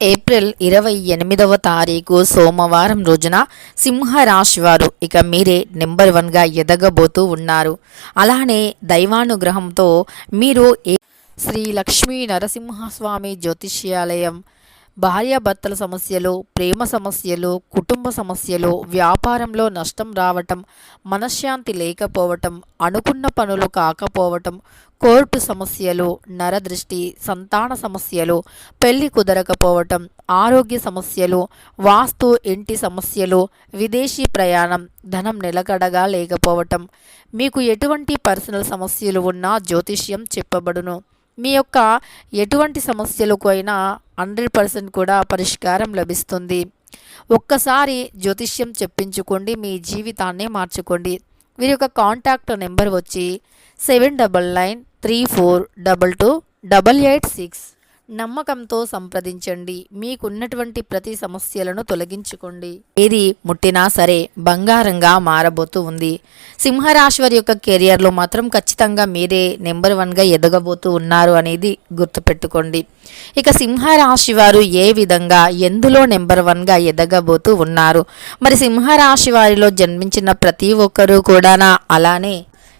April 28వ తారీఖు సోమవారం రోజున సింహరాశి వారు ఇక మీరే నెంబర్ 1గా ఎదగబోతూ ఉన్నారు. అలానే దైవానుగ్రహంతో మీరు శ్రీ లక్ష్మీ నరసింహస్వామి జ్యోతిష్యాలయం భార్యాభర్తల సమస్యలు, ప్రేమ సమస్యలు, కుటుంబ సమస్యలు, వ్యాపారంలో నష్టం రావటం, మనశ్శాంతి లేకపోవటం, అనుకున్న పనులు కాకపోవటం, కోర్టు సమస్యలు, నరదృష్టి, సంతాన సమస్యలు, పెళ్లి కుదరకపోవటం, ఆరోగ్య సమస్యలు, వాస్తు ఇంటి సమస్యలు, విదేశీ ప్రయాణం, ధనం నిలకడగా లేకపోవటం, మీకు ఎటువంటి పర్సనల్ సమస్యలు ఉన్నా జ్యోతిష్యం చెప్పబడును. మీ యొక్క ఎటువంటి సమస్యలకు అయినా 100% కూడా పరిష్కారం లభిస్తుంది. ఒక్కసారి జ్యోతిష్యం చెప్పించుకోండి, మీ జీవితాన్నే మార్చుకోండి. వీరి యొక్క కాంటాక్ట్ నెంబర్ వచ్చి 7993422886. నమ్మకంతో సంప్రదించండి. మీకున్నటువంటి ప్రతి సమస్యలను తొలగించుకోండి. ఏది ముట్టినా సరే బంగారంగా మారబోతూ ఉంది. సింహరాశి వారి యొక్క కెరియర్లో మాత్రం ఖచ్చితంగా మీరే నెంబర్ 1గా ఎదగబోతూ ఉన్నారు అనేది గుర్తుపెట్టుకోండి. ఇక సింహరాశి వారు ఏ విధంగా ఎందులో నెంబర్ 1గా ఎదగబోతూ ఉన్నారు, మరి సింహరాశి వారిలో జన్మించిన ప్రతి ఒక్కరూ కూడా అలానే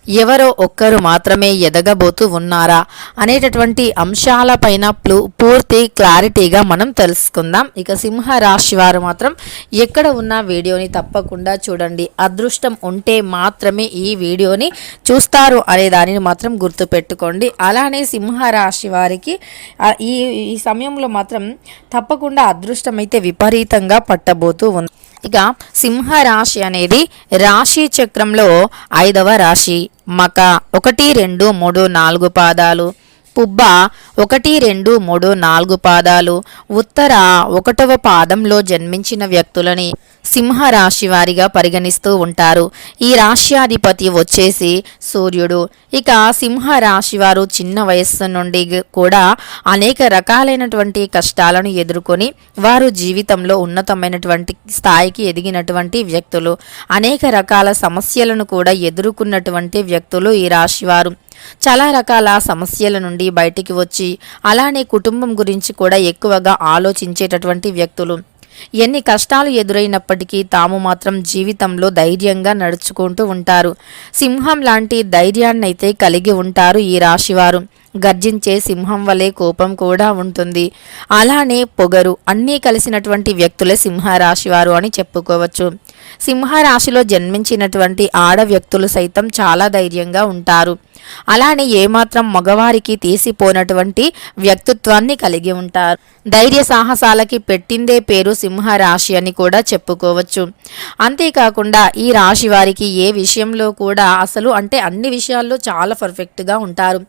ఎవరో ఒక్కరు మాత్రమే ఎదగబోతూ ఉన్నారా అనేటటువంటి అంశాలపైన పూర్తి క్లారిటీగా మనం తెలుసుకుందాం. ఇక సింహరాశి వారు మాత్రం ఎక్కడ ఉన్న వీడియోని తప్పకుండా చూడండి. అదృష్టం ఉంటే మాత్రమే ఈ వీడియోని చూస్తారు అనే దానిని మాత్రం గుర్తుపెట్టుకోండి. అలానే సింహరాశి వారికి ఈ సమయంలో మాత్రం తప్పకుండా అదృష్టం అయితే విపరీతంగా పట్టబోతూ ఉంది. ఇక సింహరాశి అనేది రాశి చక్రంలో 5వ రాశి. మక 1, 2, 3, 4 పాదాలు, పుబ్బ 1, 2, 3, 4 పాదాలు, ఉత్తర 1వ పాదంలో జన్మించిన వ్యక్తులని సింహరాశి వారిగా పరిగణిస్తూ ఉంటారు. ఈ రాశ్యాధిపతి వచ్చేసి సూర్యుడు. ఇక సింహరాశి వారు చిన్న వయస్సు నుండి కూడా అనేక రకాలైనటువంటి కష్టాలను ఎదుర్కొని వారు జీవితంలో ఉన్నతమైనటువంటి స్థాయికి ఎదిగినటువంటి వ్యక్తులు. అనేక రకాల సమస్యలను కూడా ఎదుర్కొన్నటువంటి వ్యక్తులు ఈ రాశివారు. చాలా రకాల సమస్యల నుండి బయటికి వచ్చి అలానే కుటుంబం గురించి కూడా ఎక్కువగా ఆలోచించేటటువంటి వ్యక్తులు. ఎన్ని కష్టాలు ఎదురైనప్పటికీ తాము మాత్రం జీవితంలో ధైర్యంగా నడుచుకుంటూ ఉంటారు. సింహం లాంటి ధైర్యాన్నైతే కలిగి ఉంటారు ఈ రాశివారు. గర్జించే సింహం వలె కోపం కూడా ఉంటుంది. అలానే పొగరు అన్నీ కలిసినటువంటి వ్యక్తులే సింహరాశివారు అని చెప్పుకోవచ్చు. సింహరాశిలో జన్మించినటువంటి ఆడ వ్యక్తులు సైతం చాలా ధైర్యంగా ఉంటారు. అలానే ఏమాత్రం మగవారికి తీసిపోనటువంటి వ్యక్తిత్వాన్ని కలిగి ఉంటారు. ధైర్య సాహసాలకి పెట్టిందే పేరు సింహరాశి అని కూడా చెప్పుకోవచ్చు. అంతేకాకుండా ఈ రాశి వారికి ఏ విషయంలో కూడా అసలు అన్ని విషయాల్లో చాలా పర్ఫెక్ట్గా ఉంటారు.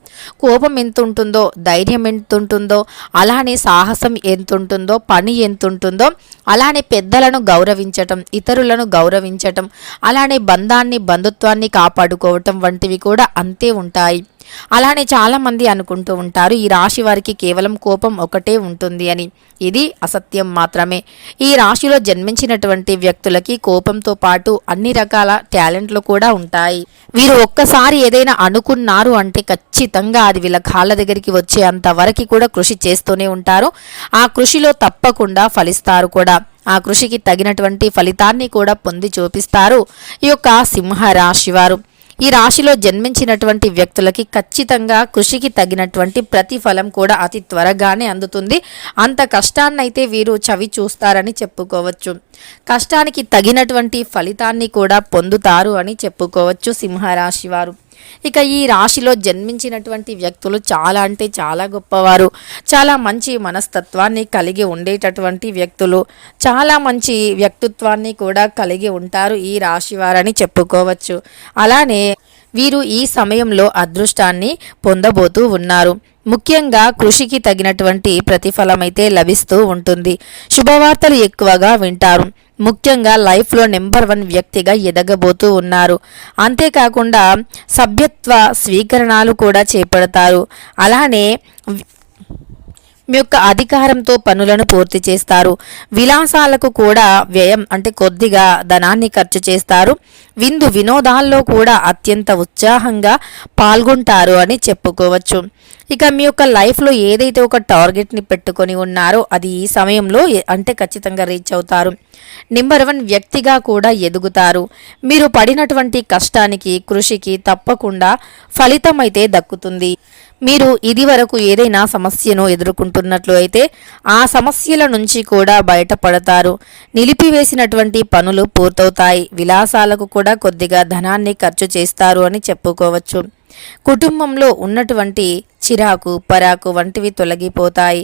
కోపం ఎంత ఉంటుందో, ధైర్యం ఎంత ఉంటుందో, అలానే సాహసం ఎంత ఉంటుందో, పని ఎంత ఉంటుందో, అలానే పెద్దలను గౌరవించటం, ఇతరులను గౌరవించటం, అలానే బంధుత్వాన్ని కాపాడుకోవటం వంటివి కూడా అంతే ఉంటాయి. అలానే చాలామంది అనుకుంటూ ఉంటారు ఈ రాశి వారికి కేవలం కోపం ఒకటే ఉంటుంది అని. ఇది అసత్యం మాత్రమే. ఈ రాశిలో జన్మించినటువంటి వ్యక్తులకి కోపంతో పాటు అన్ని రకాల టాలెంట్లు కూడా ఉంటాయి. వీరు ఒక్కసారి ఏదైనా అనుకున్నారు అంటే ఖచ్చితంగా అది వీళ్ళ కాళ్ళ దగ్గరికి వచ్చే అంతవరకు కూడా కృషి చేస్తూనే ఉంటారు. ఆ కృషిలో తప్పకుండా ఫలిస్తారు కూడా. ఆ కృషికి తగినటువంటి ఫలితాన్ని కూడా పొంది చూపిస్తారు ఈ యొక్క సింహరాశి వారు. ఈ రాశిలో జన్మించినటువంటి వ్యక్తులకి ఖచ్చితంగా కృషికి తగినటువంటి ప్రతిఫలం కూడా అతి త్వరగానే అందుతుంది. అంత కష్టాన్నైతే వీరు చవి చూస్తారని చెప్పుకోవచ్చు. కష్టానికి తగినటువంటి ఫలితాన్ని కూడా పొందుతారు అని చెప్పుకోవచ్చు సింహరాశి వారు. ఇక ఈ రాశిలో జన్మించినటువంటి వ్యక్తులు చాలా చాలా గొప్పవారు. చాలా మంచి మనస్తత్వాన్ని కలిగి ఉండేటటువంటి వ్యక్తులు. చాలా మంచి వ్యక్తిత్వాన్ని కూడా కలిగి ఉంటారు ఈ రాశివారని చెప్పుకోవచ్చు. అలానే వీరు ఈ సమయంలో అదృష్టాన్ని పొందబోతూ ఉన్నారు. ముఖ్యంగా కృషికి తగినటువంటి ప్రతిఫలమైతే లభిస్తూ ఉంటుంది. శుభవార్తలు ఎక్కువగా వింటారు. ముఖ్యంగా లైఫ్లో నెంబర్ 1 వ్యక్తిగా ఎదగబోతూ ఉన్నారు. అంతేకాకుండా సభ్యత్వ స్వీకరణలు కూడా చేపడతారు. అలానే మీ యొక్క అధికారంతో పనులను పూర్తి చేస్తారు. విలాసాలకు కూడా వ్యయం అంటే కొద్దిగా ధనాన్ని ఖర్చు చేస్తారు. విందు వినోదాల్లో కూడా అత్యంత ఉత్సాహంగా పాల్గొంటారు అని చెప్పుకోవచ్చు. ఇక మీ యొక్క లైఫ్లో ఏదైతే ఒక టార్గెట్ని పెట్టుకొని ఉన్నారో అది ఈ సమయంలో అంటే ఖచ్చితంగా రీచ్ అవుతారు. నెంబర్ 1 వ్యక్తిగా కూడా ఎదుగుతారు. మీరు పడినటువంటి కష్టానికి కృషికి తప్పకుండా ఫలితం అయితే దక్కుతుంది. మీరు ఇదివరకు ఏదైనా సమస్యను ఎదుర్కొంటున్నట్లు అయితే ఆ సమస్యల నుంచి కూడా బయటపడతారు. నిలిపివేసినటువంటి పనులు పూర్తవుతాయి. విలాసాలకు కూడా కొద్దిగా ధనాన్ని ఖర్చు చేస్తారు అని చెప్పుకోవచ్చు. కుటుంబంలో ఉన్నటువంటి చిరాకు పరాకు వంటివి తొలగిపోతాయి.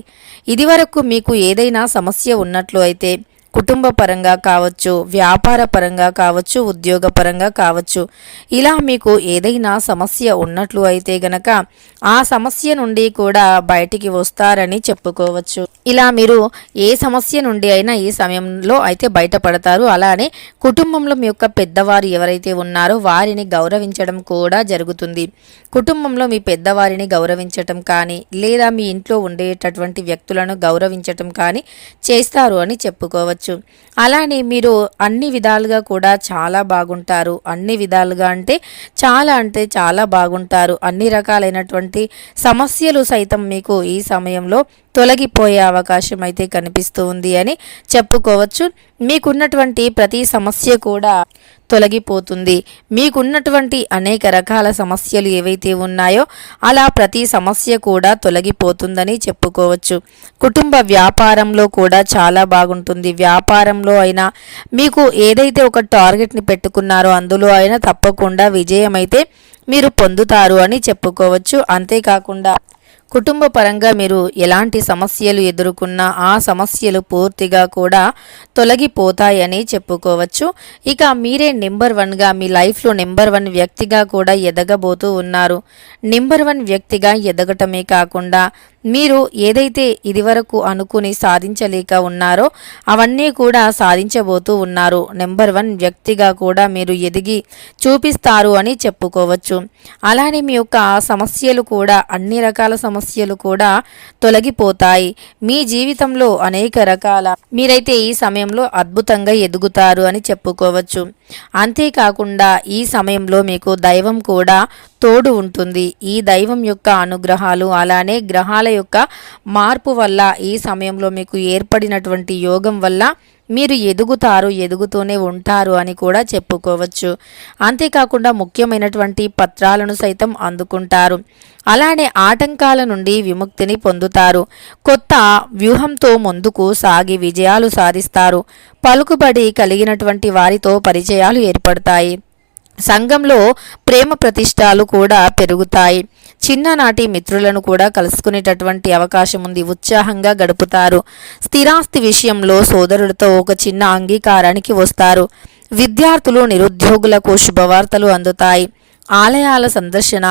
ఇదివరకు మీకు ఏదైనా సమస్య ఉన్నట్లు అయితే కుటుంబ పరంగా కావచ్చు, వ్యాపార పరంగా కావచ్చు, ఉద్యోగ పరంగా కావచ్చు, ఇలా మీకు ఏదైనా సమస్య ఉన్నట్లు అయితే గనక ఆ సమస్య నుండి కూడా బయటికి వస్తారని చెప్పుకోవచ్చు. ఇలా మీరు ఏ సమస్య నుండి అయినా ఈ సమయంలో అయితే బయటపడతారు. అలానే కుటుంబంలో మీ యొక్క పెద్దవారు ఎవరైతే ఉన్నారో వారిని గౌరవించడం కూడా జరుగుతుంది. కుటుంబంలో మీ పెద్దవారిని గౌరవించటం కానీ లేదా మీ ఇంట్లో ఉండేటటువంటి వ్యక్తులను గౌరవించటం కానీ చేస్తారు అని చెప్పుకోవచ్చు. అలానే మీరు అన్ని విధాలుగా కూడా చాలా బాగుంటారు. అన్ని విధాలుగా అంటే చాలా బాగుంటారు. అన్ని రకాలైనటువంటి సమస్యలు సైతం మీకు ఈ సమయంలో తొలగిపోయే అవకాశం అయితే కనిపిస్తూ ఉంది అని చెప్పుకోవచ్చు. మీకున్నటువంటి ప్రతి సమస్య కూడా తొలగిపోతుంది. మీకున్నటువంటి అనేక రకాల సమస్యలు ఏవైతే ఉన్నాయో అలా ప్రతి సమస్య కూడా తొలగిపోతుందని చెప్పుకోవచ్చు. కుటుంబ వ్యాపారంలో కూడా చాలా బాగుంటుంది. వ్యాపారంలో అయినా మీకు ఏదైతే ఒక టార్గెట్ని పెట్టుకున్నారో అందులో అయినా తప్పకుండా విజయం అయితే మీరు పొందుతారు అని చెప్పుకోవచ్చు. అంతేకాకుండా కుటుంబ పరంగా మీరు ఎలాంటి సమస్యలు ఎదుర్కొన్నా ఆ సమస్యలు పూర్తిగా కూడా తొలగిపోతాయని చెప్పుకోవచ్చు. ఇక మీరే నెంబర్ 1గా మీ లైఫ్లో నెంబర్ 1 వ్యక్తిగా కూడా ఎదగబోతూ ఉన్నారు. నెంబర్ 1 వ్యక్తిగా ఎదగటమే కాకుండా మీరు ఏదైతే ఇదివరకు అనుకుని సాధించలేక ఉన్నారో అవన్నీ కూడా సాధించబోతూ ఉన్నారు. నెంబర్ 1 వ్యక్తిగా కూడా మీరు ఎదిగి చూపిస్తారు అని చెప్పుకోవచ్చు. అలానే మీ యొక్క సమస్యలు కూడా అన్ని రకాల సమస్యలు కూడా తొలగిపోతాయి. మీ జీవితంలో అనేక రకాల మీరైతే ఈ సమయంలో అద్భుతంగా ఎదుగుతారు అని చెప్పుకోవచ్చు. అంతేకాకుండా ఈ సమయంలో మీకు దైవం కూడా తోడు ఉంటుంది. ఈ దైవం యొక్క అనుగ్రహాలు అలానే గ్రహాల యొక్క మార్పు వల్ల ఈ సమయంలో మీకు ఏర్పడినటువంటి యోగం వల్ల మీరు ఎదుగుతారు, ఎదుగుతూనే ఉంటారు అని కూడా చెప్పుకోవచ్చు. అంతేకాకుండా ముఖ్యమైనటువంటి పత్రాలను సైతం అందుకుంటారు. అలానే ఆటంకాల నుండి విముక్తిని పొందుతారు. కొత్త వ్యూహంతో ముందుకు సాగి విజయాలు సాధిస్తారు. పలుకుబడి కలిగినటువంటి వారితో పరిచయాలు ఏర్పడతాయి. సంఘంలో ప్రేమ ప్రతిష్టాలు కూడా పెరుగుతాయి. చిన్ననాటి మిత్రులను కూడా కలుసుకునేటటువంటి అవకాశం ఉంది. ఉత్సాహంగా గడుపుతారు. స్థిరాస్తి విషయంలో సోదరుడితో ఒక చిన్న అంగీకారానికి వస్తారు. విద్యార్థులు నిరుద్యోగులకు శుభవార్తలు అందుతాయి. ఆలయాల సందర్శన,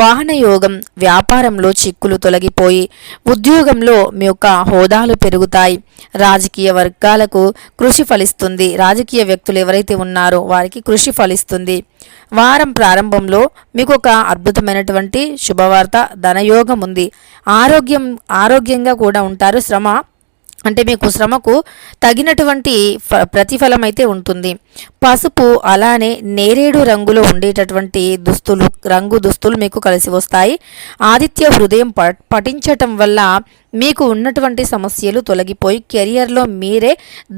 వాహన యోగం, వ్యాపారంలో చిక్కులు తొలగిపోయి ఉద్యోగంలో మీ యొక్క హోదాలు పెరుగుతాయి. రాజకీయ వర్గాలకు కృషి ఫలిస్తుంది. రాజకీయ వ్యక్తులు ఎవరైతే ఉన్నారో వారికి కృషి ఫలిస్తుంది. వారం ప్రారంభంలో మీకు ఒక అద్భుతమైనటువంటి శుభవార్త, ధనయోగం ఉంది. ఆరోగ్యంగా కూడా ఉంటారు. మీకు శ్రమకు తగినటువంటి ప్రతిఫలం అయితే ఉంటుంది. పసుపు అలానే నేరేడు రంగులో ఉండేటటువంటి దుస్తులు మీకు కలిసి వస్తాయి. ఆదిత్య హృదయం పఠించటం వల్ల మీకు ఉన్నటువంటి సమస్యలు తొలగిపోయి కెరియర్లో మీరే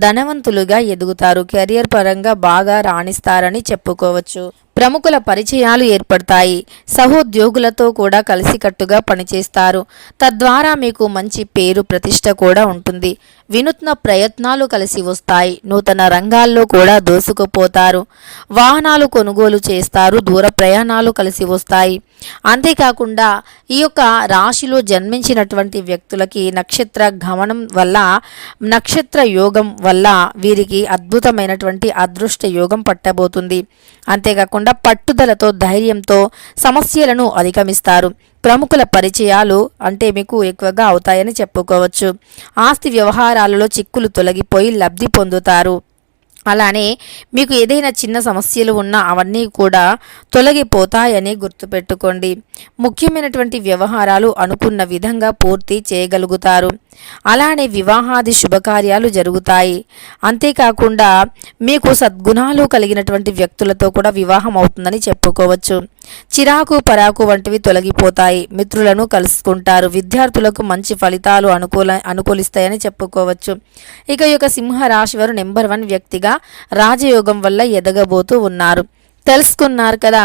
ధనవంతులుగా ఎదుగుతారు. కెరియర్ పరంగా బాగా రాణిస్తారని చెప్పుకోవచ్చు. ప్రముఖుల పరిచయాలు ఏర్పడతాయి. సహోద్యోగులతో కూడా కలిసికట్టుగా పనిచేస్తారు. తద్వారా మీకు మంచి పేరు ప్రతిష్ట కూడా ఉంటుంది. వినూత్న ప్రయత్నాలు కలిసి వస్తాయి. నూతన రంగాల్లో కూడా దూసుకుపోతారు. వాహనాలు కొనుగోలు చేస్తారు. దూర ప్రయాణాలు కలిసి వస్తాయి. అంతేకాకుండా ఈ యొక్క రాశిలో జన్మించినటువంటి వ్యక్తులకి నక్షత్ర గమనం వల్ల, నక్షత్ర యోగం వల్ల వీరికి అద్భుతమైనటువంటి అదృష్ట యోగం పట్టబోతుంది. అంతేకాకుండా పట్టుదలతో, ధైర్యంతో సమస్యలను అధిగమిస్తారు. ప్రముఖుల పరిచయాలు మీకు ఎక్కువగా అవుతాయని చెప్పుకోవచ్చు. ఆస్తి వ్యవహారాలలో చిక్కులు తొలగిపోయి లబ్ధి పొందుతారు. అలానే మీకు ఏదైనా చిన్న సమస్యలు ఉన్నా అవన్నీ కూడా తొలగిపోతాయని గుర్తుపెట్టుకోండి. ముఖ్యమైనటువంటి వ్యవహారాలు అనుకున్న విధంగా పూర్తి చేయగలుగుతారు. అలానే వివాహాది శుభకార్యాలు జరుగుతాయి. అంతేకాకుండా మీకు సద్గుణాలు కలిగినటువంటి వ్యక్తులతో కూడా వివాహం అవుతుందని చెప్పుకోవచ్చు. చిరాకు పరాకు వంటివి తొలగిపోతాయి. మిత్రులను కలుసుకుంటారు. విద్యార్థులకు మంచి ఫలితాలు అనుకూలిస్తాయని చెప్పుకోవచ్చు. ఇక ఈ యొక్క సింహ రాశి వారు నెంబర్ 1 వ్యక్తిగా రాజయోగం వల్ల ఎదగబోతూ ఉన్నారు. తెలుసుకున్నారు కదా.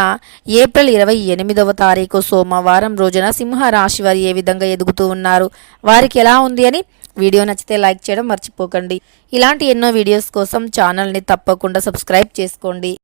ఏప్రిల్ 28వ తారీఖు సోమవారం రోజున సింహ రాశి వారు ఏ విధంగా ఎదుగుతూ ఉన్నారు, వారికి ఎలా ఉంది అని. వీడియో నచ్చితే లైక్ చేయడం మర్చిపోకండి. ఇలాంటి ఎన్నో వీడియోస్ కోసం ఛానల్ని తప్పకుండా సబ్స్క్రైబ్ చేసుకోండి.